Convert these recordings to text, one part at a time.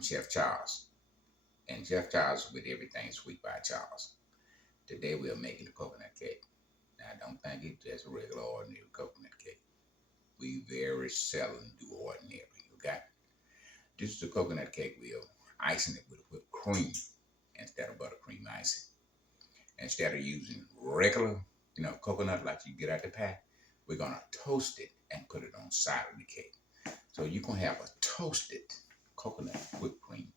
I'm Chef Charles, and Chef Charles with everything sweet by Charles. Today we are making a coconut cake. Now don't think it's just a regular ordinary coconut cake. We very seldom do ordinary, okay? This is a coconut cake. We are icing it with whipped cream instead of buttercream icing. Instead of using regular, coconut like you get out the pack, we're gonna toast it and put it on side of the cake. So you can have a toasted coconut whipped cream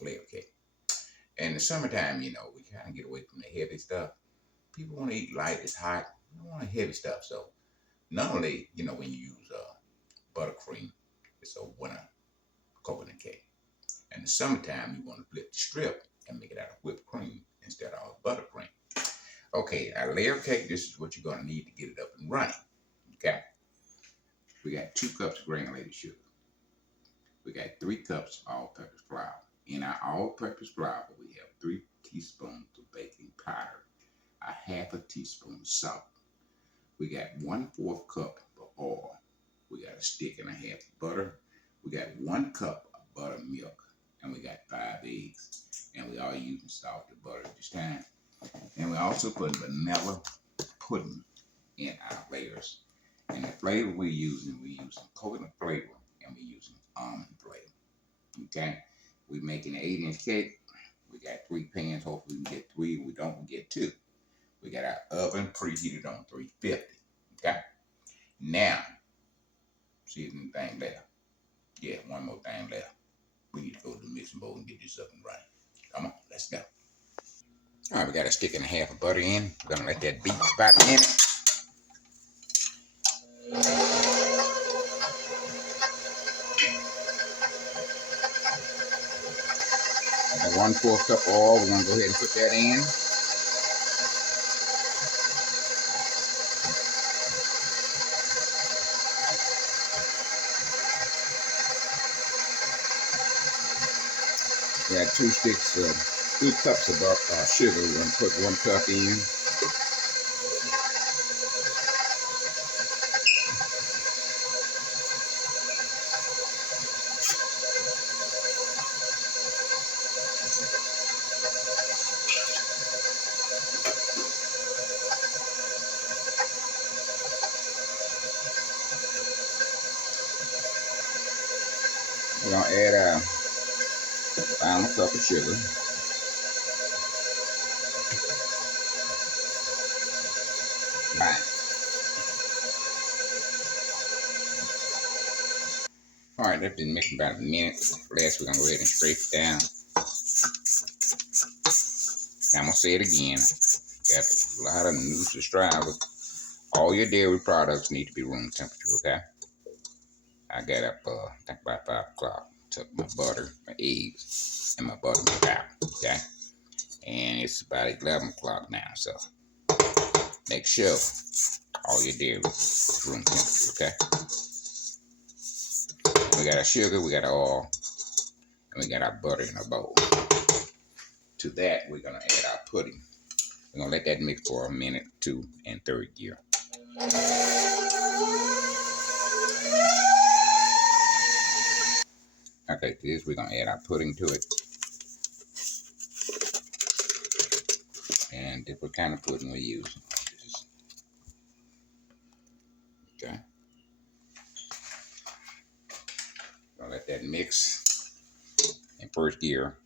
layer cake. In the summertime, we kind of get away from the heavy stuff. People want to eat light, it's hot. They don't want heavy stuff. So not only, when you use buttercream, it's a winter coconut cake. In the summertime, you want to flip the strip and make it out of whipped cream instead of buttercream. Okay, our layer cake, this is what you're going to need to get it up and running. Okay, we got 2 cups of granulated sugar. We got 3 cups all-purpose flour. In our all-purpose flour, we have 3 teaspoons of baking powder, a half a teaspoon of salt. We got 1/4 cup of oil. We got a stick and a half of butter. We got 1 cup of buttermilk, and we got 5 eggs. And we are using salted butter this time. And we also put vanilla pudding in our layers. And the flavor we're using coconut flavor, and we're using almond flavor. Okay, we're making an 8-inch cake. We got 3 pans. Hopefully we can get 3. If we don't, we get 2. We got our oven preheated on 350. Okay, now see if anything left. Yeah, one more thing left. We need to go to the mixing bowl and get this up and running. Come on, let's go. All right, we got a stick and a half of butter in. We're gonna let that beat for about a minute. And 1/4 cup of oil, we're gonna go ahead and put that in. We got 2 cups of sugar. We're gonna put 1 cup in. We're gonna add our final cup of sugar. Fine. All right, that's been mixing about a minute. Last, we're gonna go ahead and scrape it down. Now I'm gonna say it again. Got a lot of news to strive with. All your dairy products need to be room temperature, okay? I got up, I think about 5 o'clock. Took my butter, my eggs, and my buttermilk out, okay? And it's about 11 o'clock now, so make sure all your dairy is room temperature, okay? We got our sugar, we got our oil, and we got our butter in our bowl. To that, we're gonna add our pudding. We're gonna let that mix for a minute, 2, and 3rd gear. Okay, this we're gonna add our pudding to it. And what kind of pudding we're using. Okay. Gonna let that mix in 1st gear,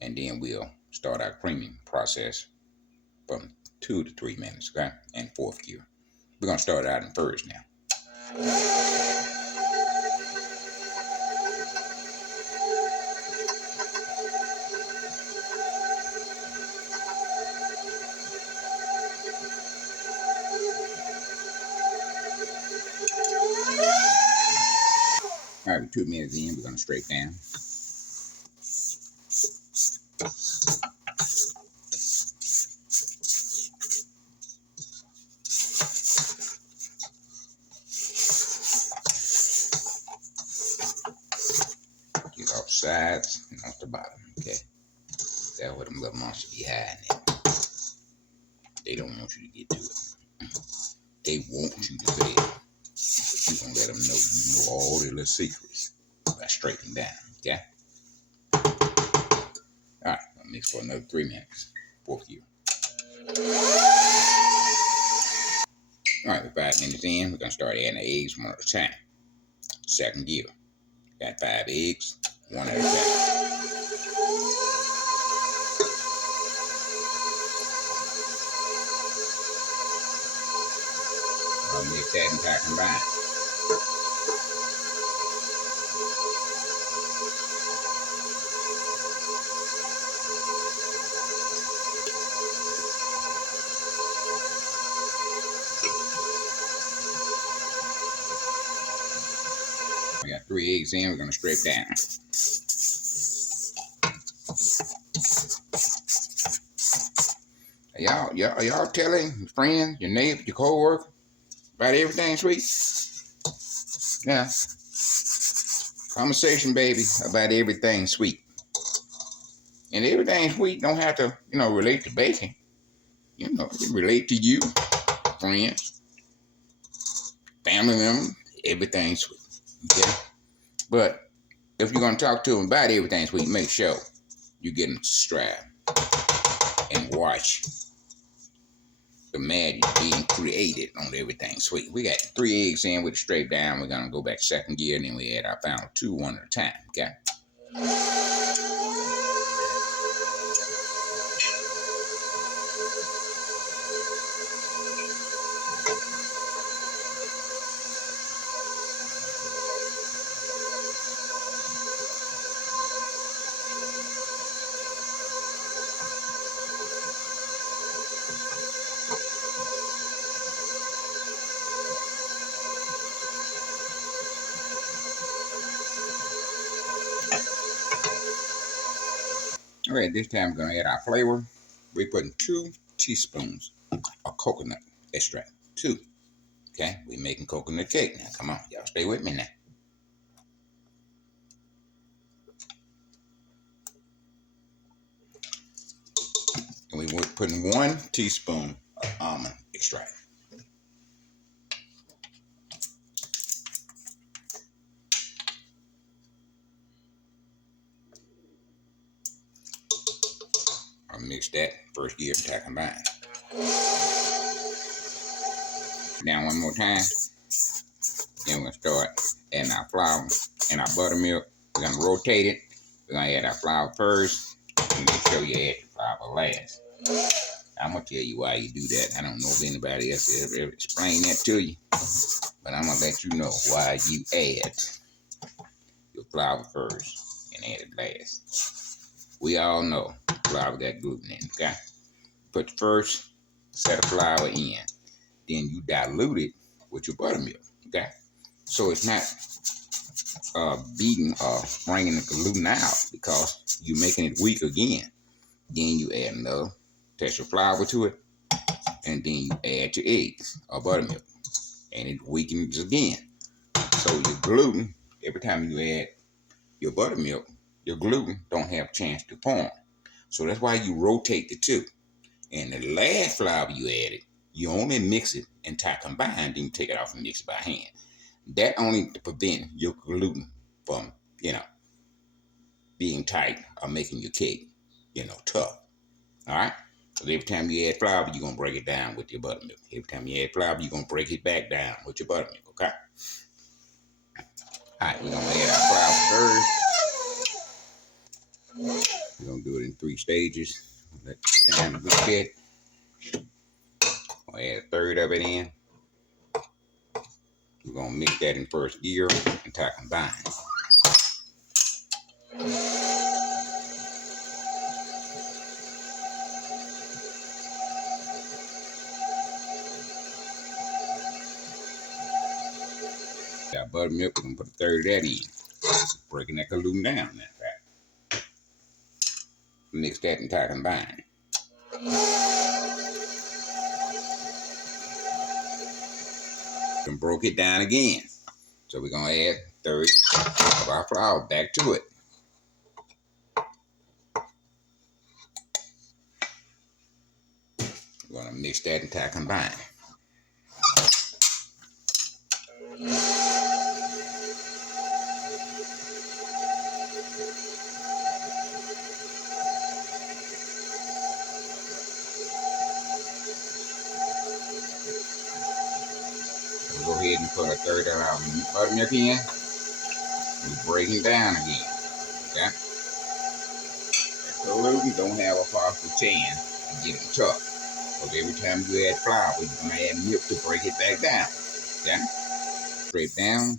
and then we'll start our creaming process from 2 to 3 minutes, okay? And 4th gear. We're gonna start out in 1st now. All right, 2 minutes in, we're gonna straight down. Get off sides and off the bottom, okay? That's where them little monsters be hiding it. They don't want you to get to it. They want you to fail. But you gonna let them know you know all their little secrets by straightening down, okay? Mix for another 3 minutes. Fourth gear. All right, we're 5 minutes in. We're gonna start adding the eggs one at a time. Second gear. Got 5 eggs, one at a time. I'll mix that and combine. We got 3 eggs in. We're gonna scrape down. Y'all telling your friends, your neighbors, your co-worker about everything sweet? Yeah. Conversation, baby, about everything sweet. And everything sweet don't have to, relate to baking. It relate to you, friends, family members, everything sweet. Okay? But if you're gonna talk to them about everything sweet, make sure you get them to subscribe and watch the magic being created on everything sweet. We got 3 eggs in with it straight down. We're gonna go back second gear, and then we add our final 2 one at a time. Okay. All right, this time we're gonna add our flavor. We're putting 2 teaspoons of coconut extract. 2. Okay, we're making coconut cake now. Come on, y'all stay with me now. And we're putting 1 teaspoon of almond extract. I'll mix that first gear and combine. Down one more time. Then we're gonna start adding our flour and our buttermilk. We're gonna rotate it. We're gonna add our flour first, and make sure you add the flour last. I'm gonna tell you why you do that. I don't know if anybody else ever explained that to you, but I'm gonna let you know why you add your flour first and add it last. We all know flour got gluten in it, okay? Put the first set of flour in, then you dilute it with your buttermilk, okay? So it's not beating or bringing the gluten out because you're making it weak again. Then you add another touch of flour to it, and then you add your eggs or buttermilk, and it weakens again. So your gluten, every time you add your buttermilk, your gluten don't have a chance to form. So that's why you rotate the two. And the last flour you added, you only mix it and combine, then you take it off and mix it by hand. That only to prevent your gluten from, being tight or making your cake, tough. All right? So every time you add flour, you're going to break it down with your buttermilk. Every time you add flour, you're going to break it back down with your buttermilk, okay? All right, we're going to add our flour first. We're going to do it in 3 stages. Let it stand a little bit. We'll add a third of it in. We're going to mix that in first gear and combine. Got buttermilk, we're going to put a third of that in. Breaking that gluten down that fat. Mix that and combine. And broke it down again. So we're going to add a third of our flour back to it. We're going to mix that and combine. ahead and put a third of our buttermilk in. We break it down again. Okay? So we don't have a possible chance of getting tough. Because every time you add flour, you're going to add milk to break it back down. Okay? Straight down.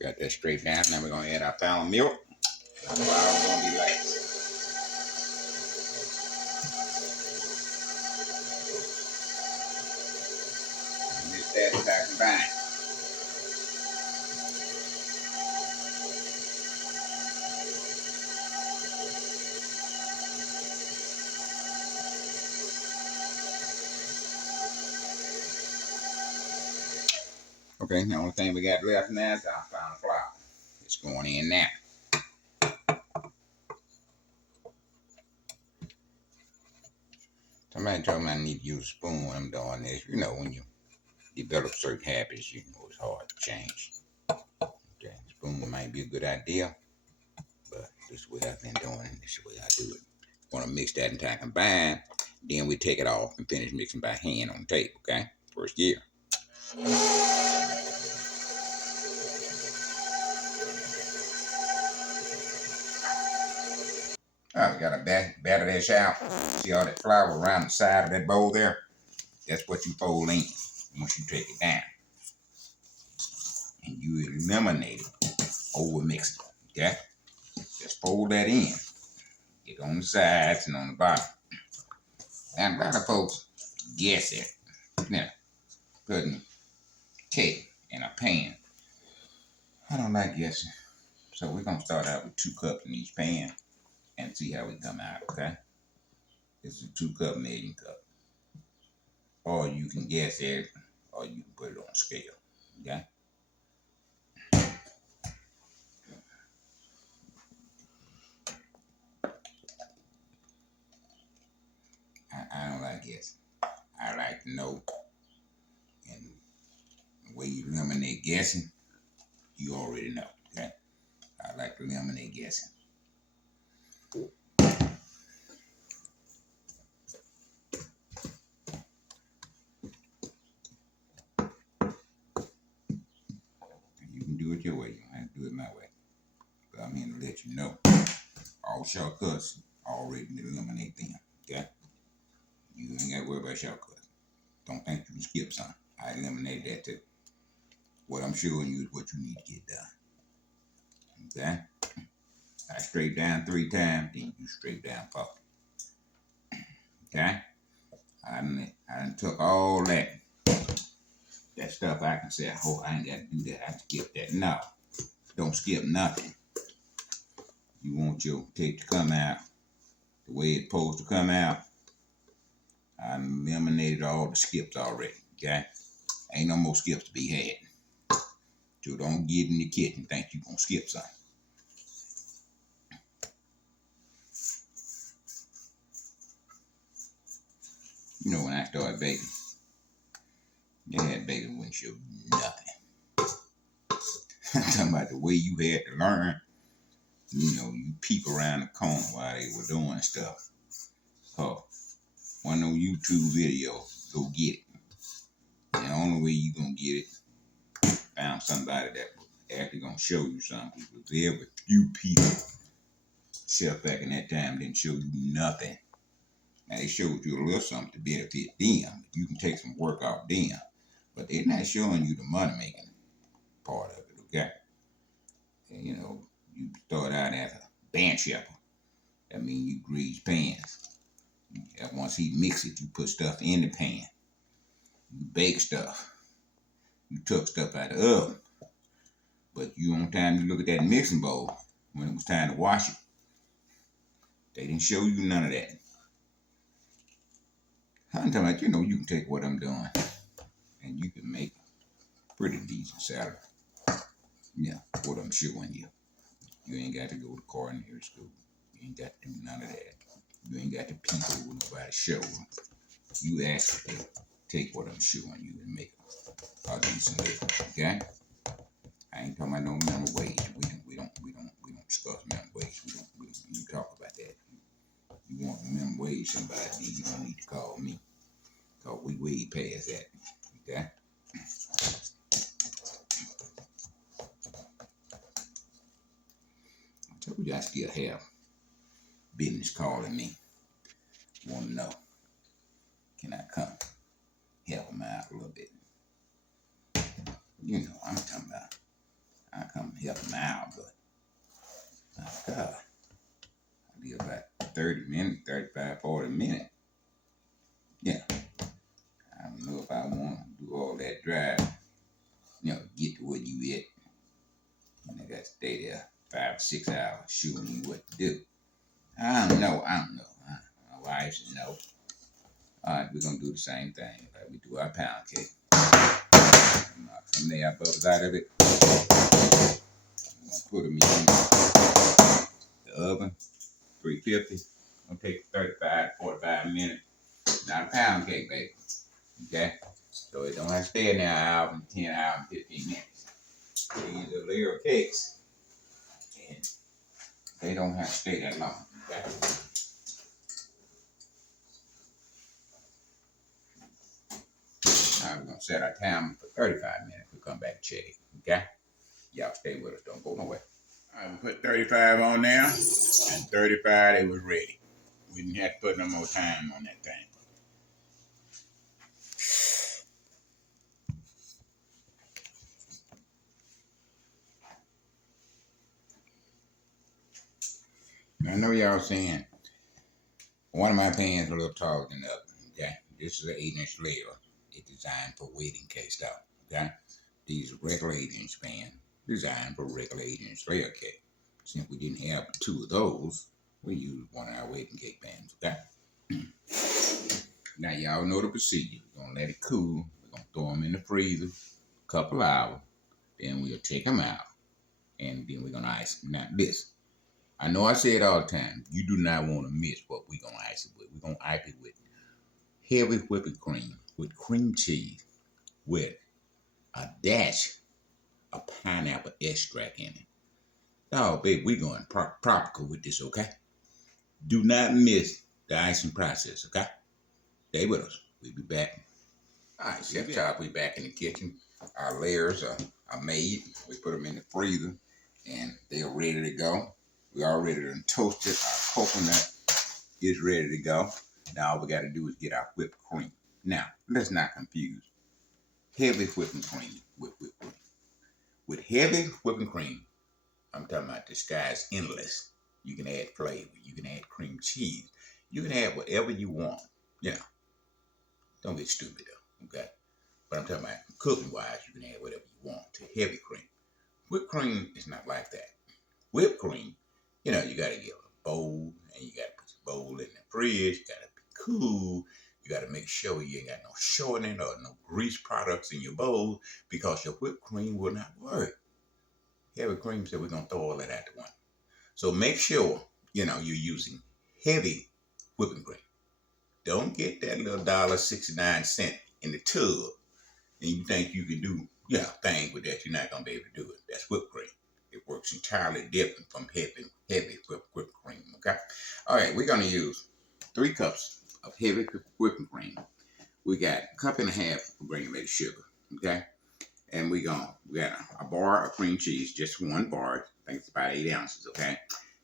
Got that straight down. Now we're going to add our pound of milk. Our flour is going to be last. Mix that and back combine. Okay, the only thing we got left now is our pound flour. It's going in now. Somebody told me I need to use a spoon when I'm doing this. You know, when you develop certain habits, you know it's hard to change. Okay, spoon might be a good idea, but this is what I've been doing, and this is the way I do it. Want to mix that entire combine, then we take it off and finish mixing by hand on the table, okay? First gear. All right, we got to batter this out. See all that flour around the side of that bowl there? That's what you fold in once you take it down. And you eliminate it over mixing, okay? Just fold that in. Get on the sides and on the bottom. Now, a lot of folks guess it. Now, putting cake in a pan. I don't like guessing. So we're going to start out with 2 cups in each pan and see how we come out, okay? This is a 2-cup measuring cup. Or you can guess it, or you can put it on a scale, okay? I don't like guessing. I like to know. And the way you eliminate guessing, you already know, okay? I like to eliminate guessing. You can do it your way. You don't have to do it my way. But I'm here to let you know. All shortcuts already eliminate them, okay? You ain't got to worry about shortcuts. Don't think you can skip something. I eliminate that too. What I'm showing you is what you need to get done. Okay? I straight down 3 times, then you straight down 4. Okay? I done took all that stuff I can say, oh, I ain't got to do that. I skip that. No. Don't skip nothing. You want your cake to come out the way it's supposed to come out. I eliminated all the skips already. Okay? Ain't no more skips to be had. So don't get in the kitchen and think you're going to skip something. You know, when I started baking, they had baking wouldn't show you nothing. I'm talking about the way you had to learn. You know, you peek around the corner while they were doing stuff. Oh, one of those YouTube videos, go get it. And the only way you gonna get it, found somebody that was actually gonna show you something. Very few people, except back in that time, didn't show you nothing. Now they showed you a little something to benefit them. You can take some work off them, but they're not showing you the money making part of it. Okay, and, you know, you start out as a band shepherd. That means you grease pans. And once he mix it, you put stuff in the pan. You bake stuff. You took stuff out of the oven. But you on time, you look at that mixing bowl when it was time to wash it. They didn't show you none of that. I'm talking about, you know, you can take what I'm doing and you can make a pretty decent salad. Yeah, what I'm showing you. You ain't got to go to culinary school. You ain't got to do none of that. You ain't got to people with nobody show. You actually take what I'm showing you and make a decent living. Okay? I ain't talking about no minimum wage. We don't discuss minimum wage. We don't talk about that. You want minimum wage somebody, you don't need to call me. Cause we way past that. Okay? I told you I still have business calling me. Want to know, can I come help them out a little bit? You know what I'm talking about. I come help them out, but my God, I be about 30 minutes, 35, 40 minutes. Yeah, I don't know if I want to do all that drive, get to where you at. And I got to stay there 5 or 6 hours showing you what to do. I don't know. My wife said no. All right, we're going to do the same thing like we do our pound cake. Knock some nail bubbles out of it. I'm going to put them in the oven, 350. Gonna take 35, 45 minutes. Not a pound cake, baby. Okay? So it don't have to stay in there an hour, 10 hours, 15 minutes. These are layer cakes. And they don't have to stay that long. Okay? Now we're gonna set our timer for 35 minutes. We'll come back and check it. Okay? Y'all stay with us. Don't go nowhere. All right, we put 35 on there, and 35 it was ready. We didn't have to put no more time on that thing. I know y'all saying one of my pans a little taller than the other. Okay, this is an 8-inch layer. It's designed for wedding cake stuff. Okay, these are regular 8-inch pan designed for regular 8-inch layer cake. Since we didn't have 2 of those, we used one of our wedding cake pans. Okay. Now y'all know the procedure. We're gonna let it cool. We're gonna throw them in the freezer a couple hours. Then we'll take them out, and then we're gonna ice them. Now this. I know I say it all the time. You do not want to miss what we're going to ice it with. We're going to ice it with heavy whipping cream, with cream cheese, with a dash of pineapple extract in it. Oh, baby, we're going tropical with this, okay? Do not miss the icing process, okay? Stay with us. We'll be back. All right, Chef Chop, we back in the kitchen. Our layers are made. We put them in the freezer, and they're ready to go. We already done toasted. Our coconut is ready to go. Now all we got to do is get our whipped cream. Now, let's not confuse heavy whipping cream with whipped cream. With heavy whipping cream, I'm talking about the sky's endless. You can add flavor. You can add cream cheese. You can add whatever you want. You know, don't get stupid though, okay? But I'm talking about cooking wise, you can add whatever you want to heavy cream. Whipped cream is not like that. Whipped cream, you got to get a bowl, and you got to put your bowl in the fridge. You got to be cool. You got to make sure you ain't got no shortening or no grease products in your bowl, because your whipped cream will not work. Heavy cream said we're going to throw all that out the window. So make sure, you're using heavy whipping cream. Don't get that little $1.69 in the tub, and you think you can do, things with that. You're not going to be able to do it. That's whipped cream. It works entirely different from heavy whipped cream, okay? All right, we're going to use 3 cups of heavy whipping cream. We got a cup and a half of granulated sugar, okay? And we got a bar of cream cheese, just 1 bar. I think it's about 8 ounces, okay?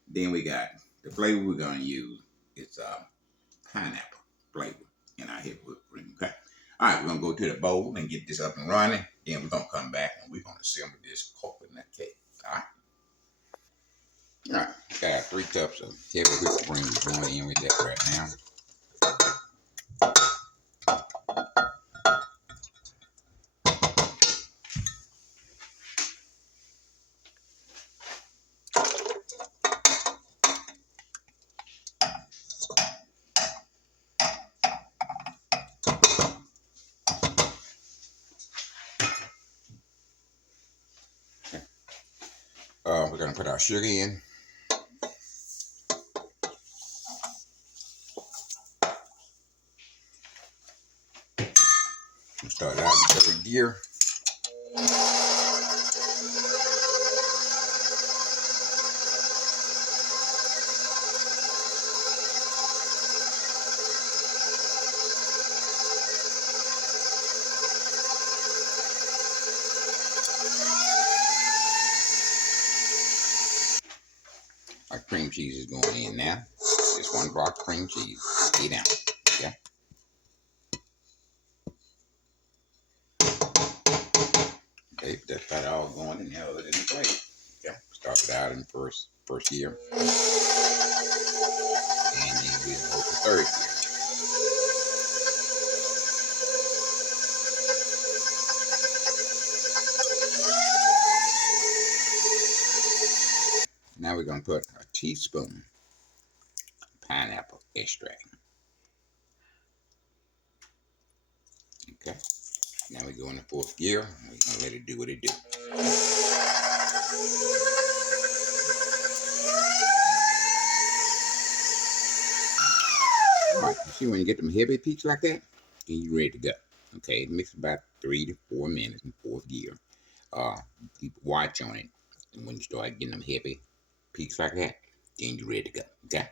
Then we got the flavor we're going to use. It's pineapple flavor in our heavy whipped cream, okay? All right, we're going to go to the bowl and get this up and running. Then we're going to come back and we're going to assemble this coconut cake, all right? All right, got 3 cups of heavy whipped cream. We're going in with that right now. gonna put our sugar in. We'll start out in third gear. Our cream cheese is going in now. Just 1 block of cream cheese. 8 ounces. Okay. Okay, that's got it all going in there other than the plate. Okay. Started out in first gear. And then we'll go to third gear. Now we're going to put a teaspoon pineapple extract. Okay. Now we go in the fourth gear. We're going to let it do what it do. Alright, you see when you get them heavy peaks like that, then you're ready to go. Okay, mix about 3 to 4 minutes in fourth gear. Keep watch on it. And when you start getting them heavy peaks like that, then you're ready to go. Okay?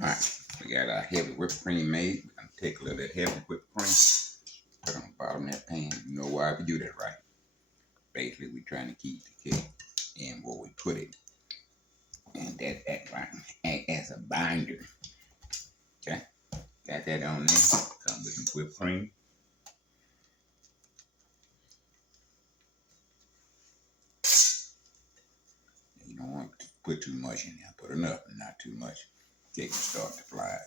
Alright, we got our heavy whipped cream made. We're going to take a little bit of heavy whipped cream, put it on the bottom of that pan. You know why we do that, right? Basically, we're trying to keep the cake in where we put it. And that act as a binder. Okay? Got that on there. Come with some whipped cream. You don't want to put too much in there. Put enough, but not too much. Cake will start to fly.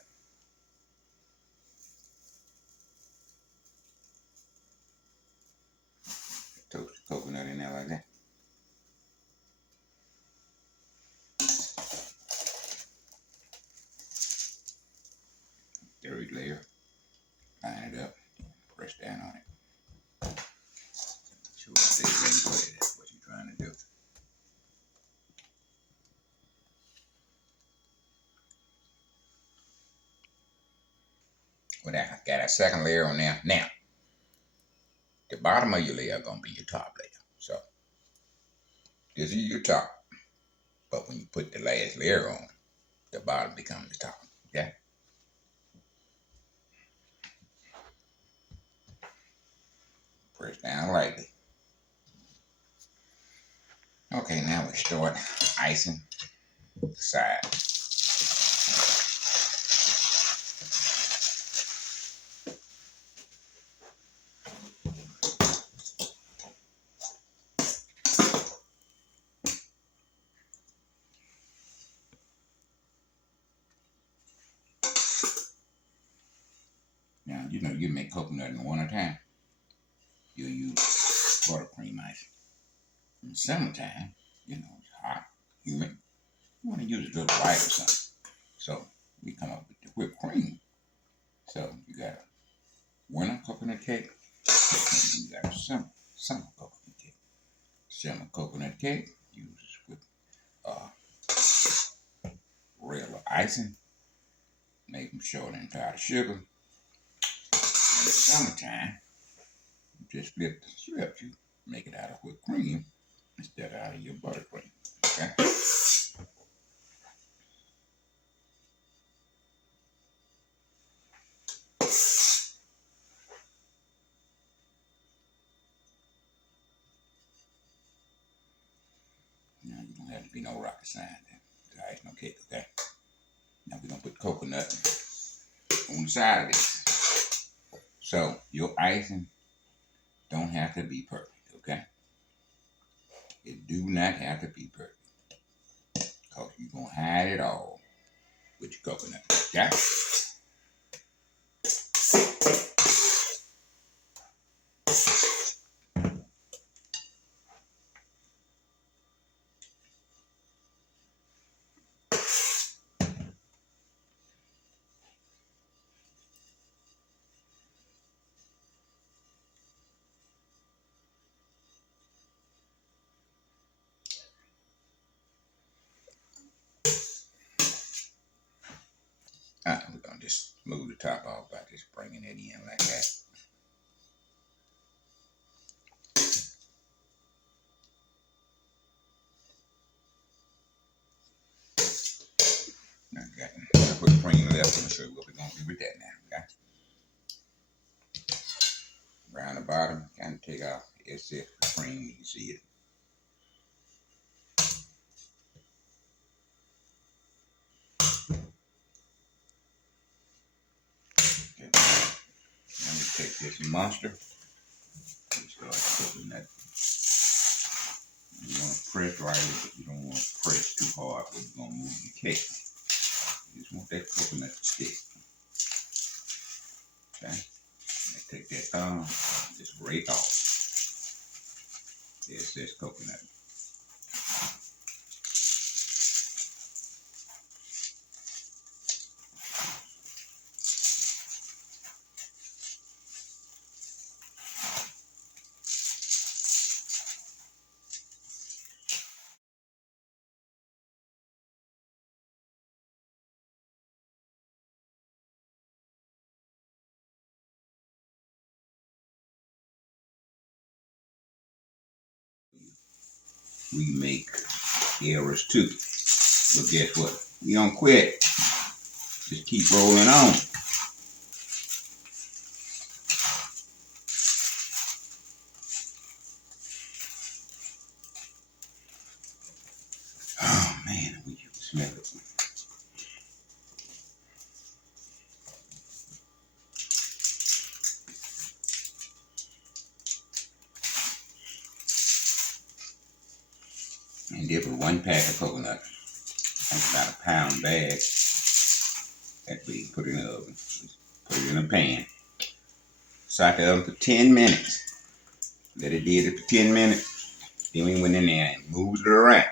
Toast the coconut in there like that. Third layer. Line it up. Press down on it. Sure it stays in place. That's what you're trying to do. Well, I got a second layer on there. Now, the bottom of your layer is going to be your top layer. So, this is your top. But when you put the last layer on, the bottom becomes the top. Okay? Press down lightly. Okay, now we start icing the side. Now, you know, you make coconut in the wintertime, you'll use buttercream ice. In the summertime, you know, it's hot, humid. You want to use a little light or something. So, we come up with the whipped cream. So, you got a winter coconut cake, and you got a summer coconut cake. Summer coconut cake uses with regular icing, make them short and powdered sugar. In the summertime, you just flip the strips. You make it out of whipped cream instead of out of your buttercream. Okay? Now you don't have to be no rocket science. It's ice no cake, okay? Now we're gonna put coconut on the side of this. So your icing don't have to be perfect, okay? It do not have to be perfect. Because you're gonna hide it all with your coconut, okay? Alright, we're gonna just smooth the top off by just bringing it in like that. Now I got whipped cream left. I'm gonna show you what we're gonna do with that now. Okay? Around the bottom, kind of take off the excess cream. You can see it. Okay. Now we take this monster. We start cooking that. You want to press right, but you don't want to press too hard, but you're gonna move your cake. You just want that coconut to stick. Okay. Now take that thumb, just rake off the excess coconut. We make errors too. But guess what? We don't quit. Just keep rolling on. Oh man, we can smell it. And dip with 1 pack of coconut. That's about a pound bag. That we put in the oven. Put it in a pan. Sock it up for 10 minutes. Let it did it for 10 minutes. Then we went in there and moved it around.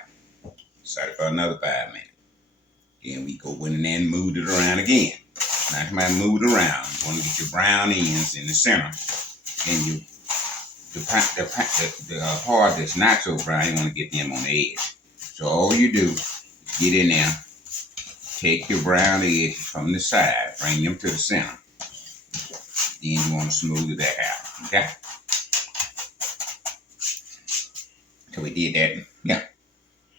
Sock it for another 5 minutes. Then we go in there and moved it around again. Now somebody moved it around. You want to get your brown ends in the center. And you the part that's not so brown, you want to get them on the edge. So all you do is get in there, take your brown edge from the side, bring them to the center. Then you want to smooth it back out. Okay? So we did that. Yeah.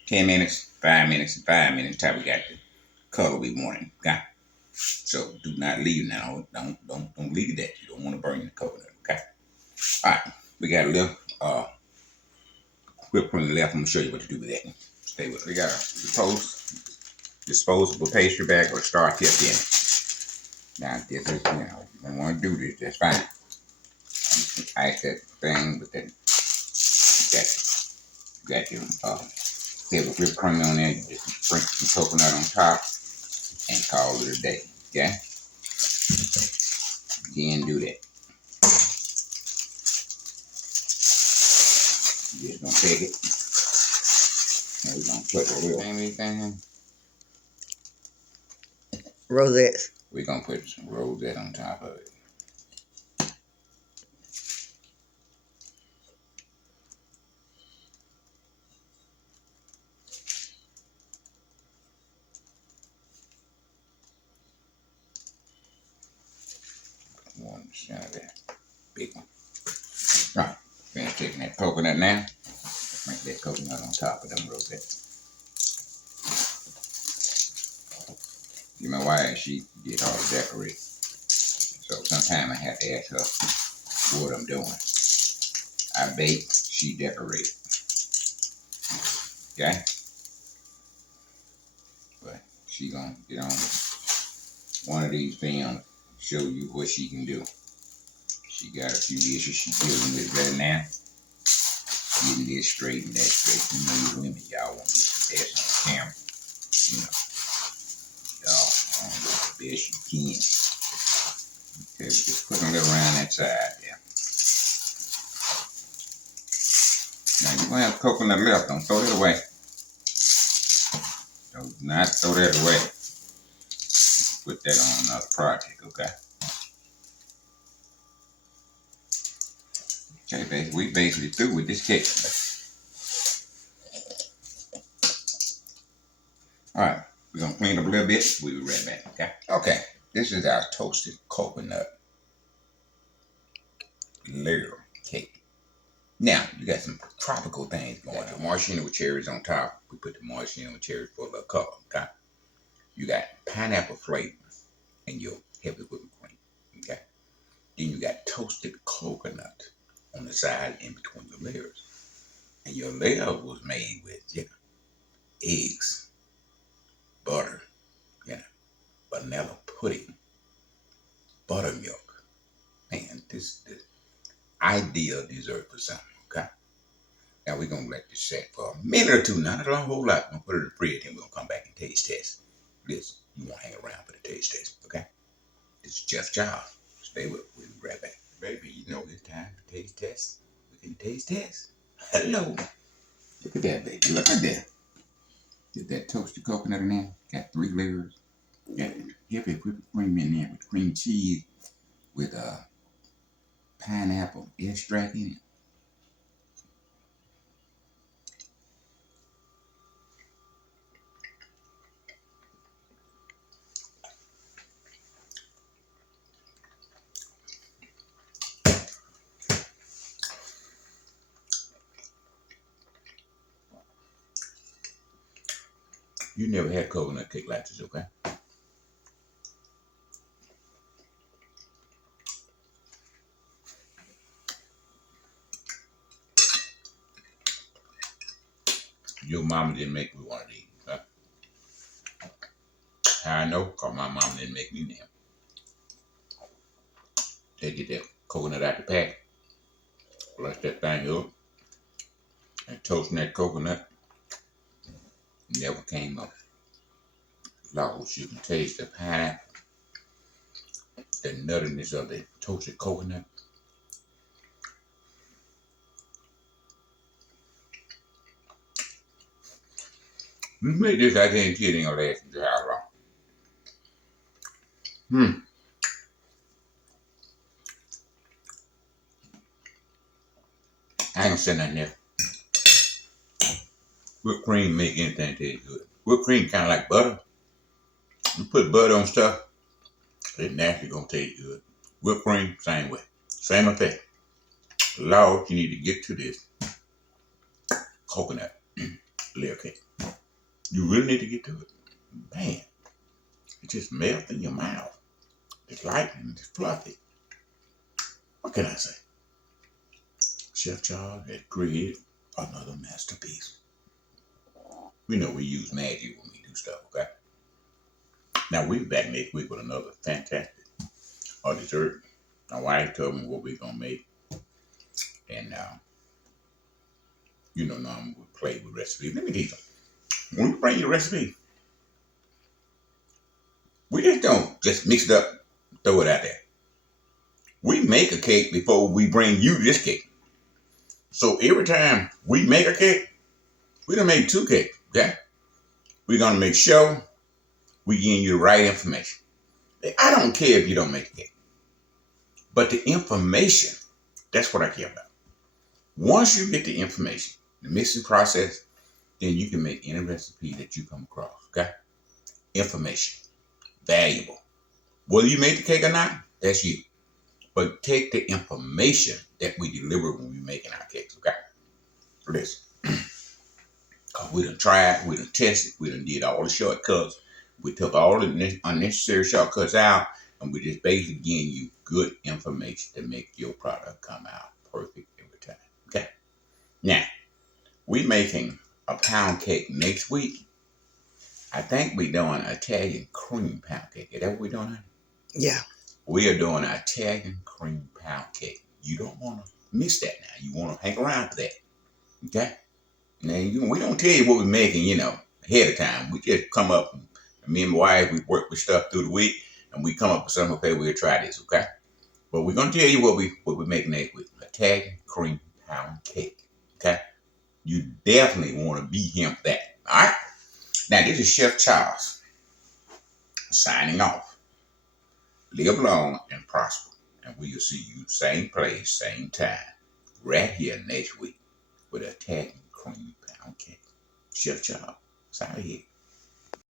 10 minutes, 5 minutes, and 5 minutes until we got the color we wanted. Okay? So do not leave now. Don't leave that. You don't want to burn the coconut. Okay? Alright. We got a little whipped cream left. I'm gonna show you what to do with that. Stay with it. We got a disposable pastry bag or star tip in it. Now this is, you don't want to do this, that's fine. You can ice that thing with that. You got your have whipped cream on there. You just sprinkle some coconut on top and call it a day. Okay? Again, do that. You're just gonna take it. And we're gonna put a little anything. Rosettes. We're gonna put some rosette on top of it. One in the center there. Big one. Right. Finish taking that coconut now. Make that coconut on top of them rosettes. You know why she did all the decorate. So sometimes I have to ask her what I'm doing. I bake, she decorate. Okay? But she gonna get on one of these films, show you what she can do. She got a few issues she's dealing with right now. Getting this straight and that straight. You know, you women, y'all want to get the best on camera. You know, y'all want to get the best you can. Okay, just put them around that side there. Now you're gonna have coconut left. Don't throw it away. Do not throw that away. Put that on another project, okay? Okay, we basically through with this cake. Alright, We're gonna clean up a little bit. We'll be right back, okay? Okay, this is our toasted coconut layer cake. Now, you got some tropical things going on. Maraschino with cherries on top. We put the maraschino with cherries for the color, okay? You got pineapple flavor in your heavy whipping cream, okay? Then you got toasted coconut on the side in between your layers. And your layer was made with, eggs, butter, vanilla pudding, buttermilk. Man, this is the ideal dessert for something, okay? Now we're gonna let this set for a minute or two, not a whole lot. We're gonna put it in the fridge and we're gonna come back and taste test. Listen, you wanna hang around for the taste test, okay? This is Chef Charles. Stay with us. We'll be right back. Baby, you know it's time for taste test. We can taste test. Hello. Look at that, baby. Look at that. Get that toasted coconut in there. Got 3 layers. Got heavy whipped cream in there with cream cheese with pineapple extract in it. You never had coconut cake like this, okay? Your mama didn't make me one of these, okay? How I know? Because my mama didn't make me them. They get that coconut out the pack, flush that thing up, and toasting that coconut never came up. Lord, you can taste the pineapple, the nuttiness of the toasted coconut. You make this, I can't tell you ain't gonna last you how long. I ain't gonna say nothing else. Whipped cream make anything taste good. Whipped cream kind of like butter. You put butter on stuff, it's naturally gonna taste good. Whipped cream, same way. Same effect. Lord, you need to get to this coconut layer cake. You really need to get to it. Man, it just melts in your mouth. It's light and it's fluffy. What can I say? Chef Charles has created another masterpiece. We know we use magic when we do stuff, okay? Now we'll be back next week with another fantastic dessert. My wife told me what we're gonna make. And normally we play with recipes. Let me tell you something. When we bring you a recipe, we just don't just mix it up, throw it out there. We make a cake before we bring you this cake. So every time we make a cake, we done made 2 cakes, okay? We're gonna make sure we getting you the right information. I don't care if you don't make a cake. But the information, that's what I care about. Once you get the information, the mixing process, then you can make any recipe that you come across, okay? Information, valuable. Whether you make the cake or not, that's you. But take the information that we deliver when we're making our cakes, okay? Listen, because we done tried, we done tested, we done did all the shortcuts. We took all the unnecessary shortcuts out, and we just basically giving you good information to make your product come out perfect every time, okay? Now, we making a pound cake next week. I think we're doing Italian cream pound cake. Is that what we're doing? Yeah. We are doing an Italian cream pound cake. You don't want to miss that now. You want to hang around for that. Okay? Now, we don't tell you what we're making, ahead of time. We just come up, and me and my wife, we work with stuff through the week, and we come up with something, okay, we'll try this, okay? But we're going to tell you what we're making next week. Italian cream pound cake. Okay? You definitely want to be here for that. All right? Now, this is Chef Charles signing off. Live long and prosper. And we'll see you same place, same time, right here next week with Italian cream pound cake. Chef Charles, sign here.